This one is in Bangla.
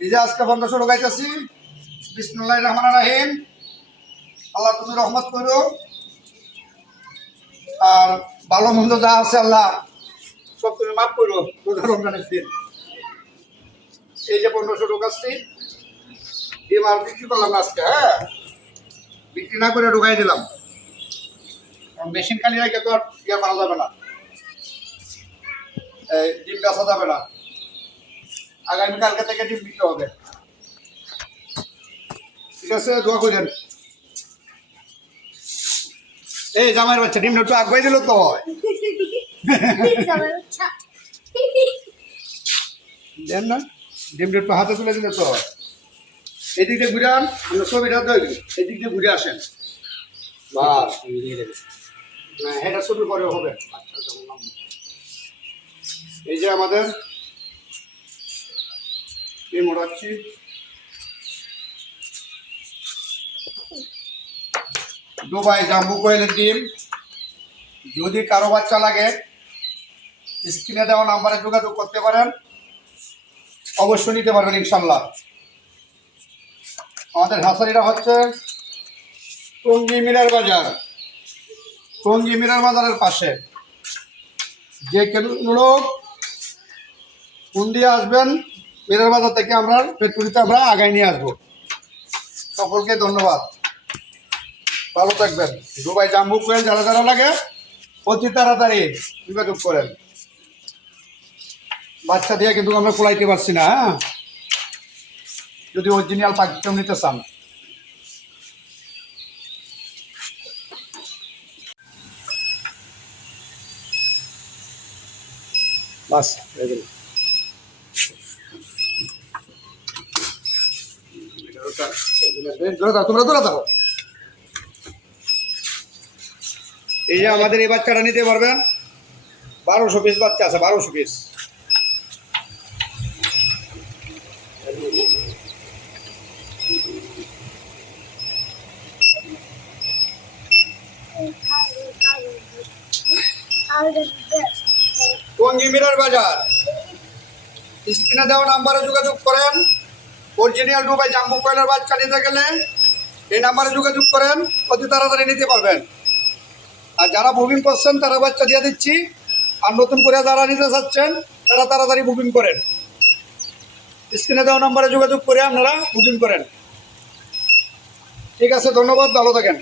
এই যে আজকে 1500 ঢুকাইতেছি। বিসমিল্লাহির রহমানির রহিম। আল্লাহ তুমি রহমত করো, আর ভালো মন্দ যা আছে আল্লাহ সব তুমি মাফ করো রোজা রমজানের দিন। এই যে 1500 ঢুকাচ্ছি, ডিম আর বিক্রি করলাম না আজকে। হ্যাঁ, বিক্রি না করে ঢুকাই দিলাম, মেশিন খালি রেখে তো আর ইয়ে করা যাবে না, এই ডিম বেচা যাবে না। আগামীকালকে থেকে ডিম বিক্রি হবে। ঠিক আছে, দোয়া করেন। এই জামাইয়ের বাচ্চা ডিমটা একটু আগুয়াই দিল তো দেন না, ডিমটা একটু হাতে তুলে দিলে তো। এদিক দিয়ে ঘুরে আন, আমরা ছবিটা দেখি, এদিক দিয়ে ঘুরে আসেন। বাস হ্যাঁ, এটা ছবি পরে হবে। আচ্ছা, যখন নামবো। এই যে আমাদের ডিম ওড়াচ্ছি। দুবাই জাম্বু কোয়েলের ডিম। যদি কারো বাচ্চা লাগে স্ক্রিনে দেওয়া নাম্বারে যোগাযোগ করতে পারেন, অবশ্যই নিতে পারবেন ইনশাল্লাহ। আমাদের হাসারিটা হচ্ছে টঙ্গী মিরার বাজার, টঙ্গী মিরার বাজারের পাশে। যে কোনো লোক কোন দিয়ে আসবেন মিরার বাজার থেকে আমরা ফ্যাক্টরিতে আমরা আগায় নিয়ে আসবো। সকলকে ধন্যবাদ, ভালো থাকবেন। দুবাই জাম্বু কোয়েল যারা যারা লাগে অতি তাড়াতাড়ি যোগাযোগ করেন। বাচ্চা দিয়ে কিন্তু আমরা খোলাইতে পারছি না। হ্যাঁ, যদি অরিজিনাল পাখি নিতে চান। বাস তোমরা তোরা থাকো। এই যে আমাদের এই বাচ্চাটা নিতে পারবেন, 1200 পিস বাচ্চা আছে, 1200 পিস। টঙ্গী মিরার বাজার, স্ক্রিনে দেওয়া নাম্বারে যোগাযোগ করেন। অরিজিনাল দুবাই জাম্বু কোয়েলের বাচ্চা নিতে গেলে এই নাম্বারে যোগাযোগ করেন, অতি তাড়াতাড়ি নিতে পারবেন। আর যারা বুকিং করছেন তারা বাচ্চা দিয়ে দিচ্ছি, আর নতুন করে যারা নিতে চাচ্ছেন তারা তাড়াতাড়ি বুকিং করেন। স্ক্রিনে দেওয়া নাম্বারে যোগাযোগ করে আপনারা বুকিং করেন। ঠিক আছে, ধন্যবাদ, ভালো থাকেন।